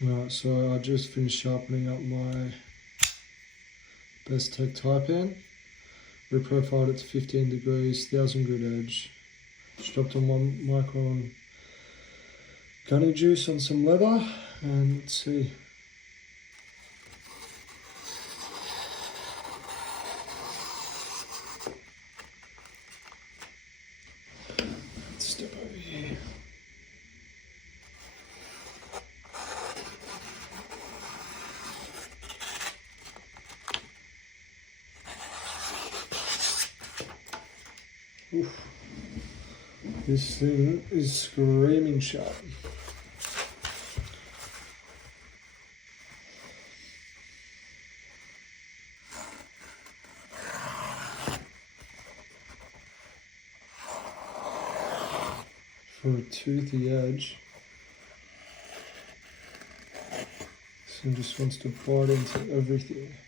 Alright, so I just finished sharpening up my Best Tech Taipan. Reprofiled it to 15 degrees, 1000 grit edge. Just dropped on 1 micron gunny juice on some leather, and let's see. Let's step over here. Oof. This thing is screaming sharp. For a toothy edge, this thing just wants to bite into everything.